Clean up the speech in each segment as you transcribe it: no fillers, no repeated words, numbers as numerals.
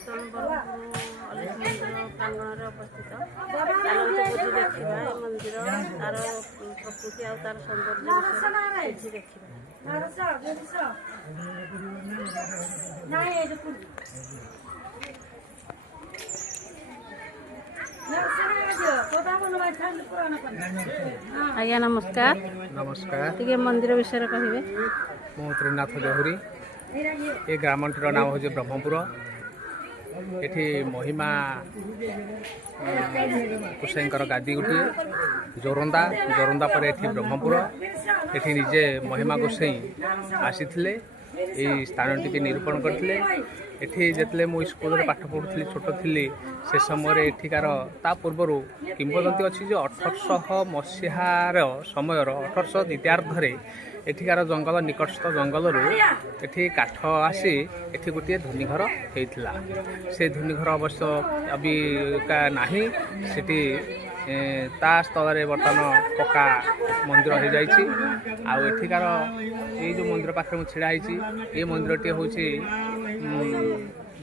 ମନ୍ଦିର ପ୍ରାଙ୍ଗଣରେ ଅବସ୍ଥିତ। ଚାଲନ୍ତୁ ବୁଲି ଦେଖିବା ଏ ମନ୍ଦିର, ତାର ପ୍ରକୃତି ଆଉ ତାର ସୌନ୍ଦର୍ଯ୍ୟ ବିଷୟରେ ଦେଖିବା। ଆଜ୍ଞା ନମସ୍କାର। नमस्कार ଟିକେ ମନ୍ଦିର ବିଷୟରେ କହିବେ। मु त्रिनाथ जहुरी। ये ग्रामटीर नाम हूँ ब्रह्मपुर। एठी महिमा कुशईकर गादी गोटे जोरंदा जोरंदा पर एठी ब्रह्मपुर। एठी निजे महिमा कुशई आसी यही स्थान टी निरूपण करते। एठी जिते मुझे स्कूल पाठ पढ़ुली छोट थी से समय एठिकार ता पूर्वर किंवदंती अच्छी जो 1800 मसीहार समय 1800 द्वितीयार्धरे एठिकार जंगल निकटस्थ जंगल एठी काठ आसी एठी गोटे धूनीघर होता। से धूनीघर अवश्य अबिका नहीं सेठी ता स्थल बर्तमान पक्का मंदिर हो जाइए। आठिकार ये जो मंदिर पाखे मुझे छिड़ा ये मंदिर टी हूँ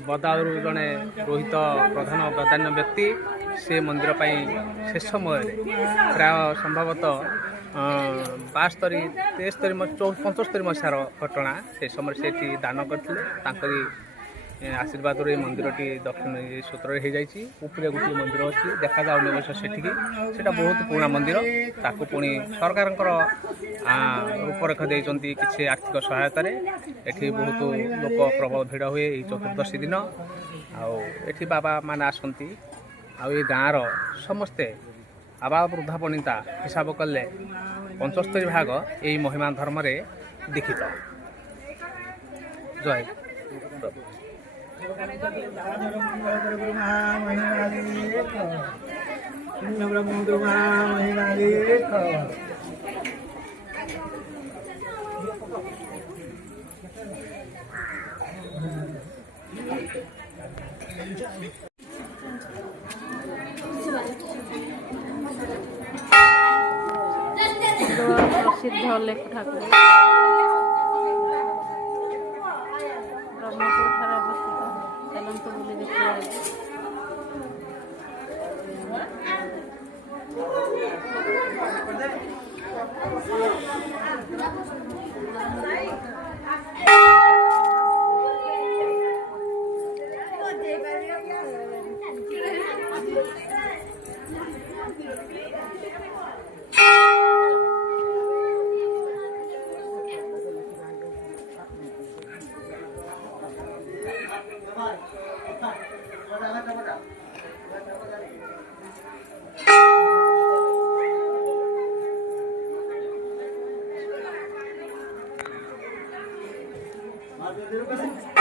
बदालू जड़े रोहित प्रधान प्राधान्य व्यक्ति से मंदिर से समय प्राय संभवतः 72 73 75 मसीहार घटना से समय से दान करते। आशीर्वाद ये मंदिरटी दक्षिण सूत्र हो जाए। उपरे गोटे मंदिर अच्छी देखा जाऊनी अवश्य से बहुत पुराना मंदिर ताकू पुणी सरकार रूपरेख देती किसी आर्थिक सहायतार। एठी बहुत लोक प्रबल भिड़ हुए चतुर्दशी दिन। आठी बाबा मान आसती ये गाँव समस्ते आबाल वृद्धा वनिता हिसाब कले 75 भाग यही महिमा धर्म दीक्षित। जय प्रसिद्ध लेख ठाकुर ब्रह्मपुर ठार अवस्थित। चलନ୍ତୁ बुली देखिए। Mas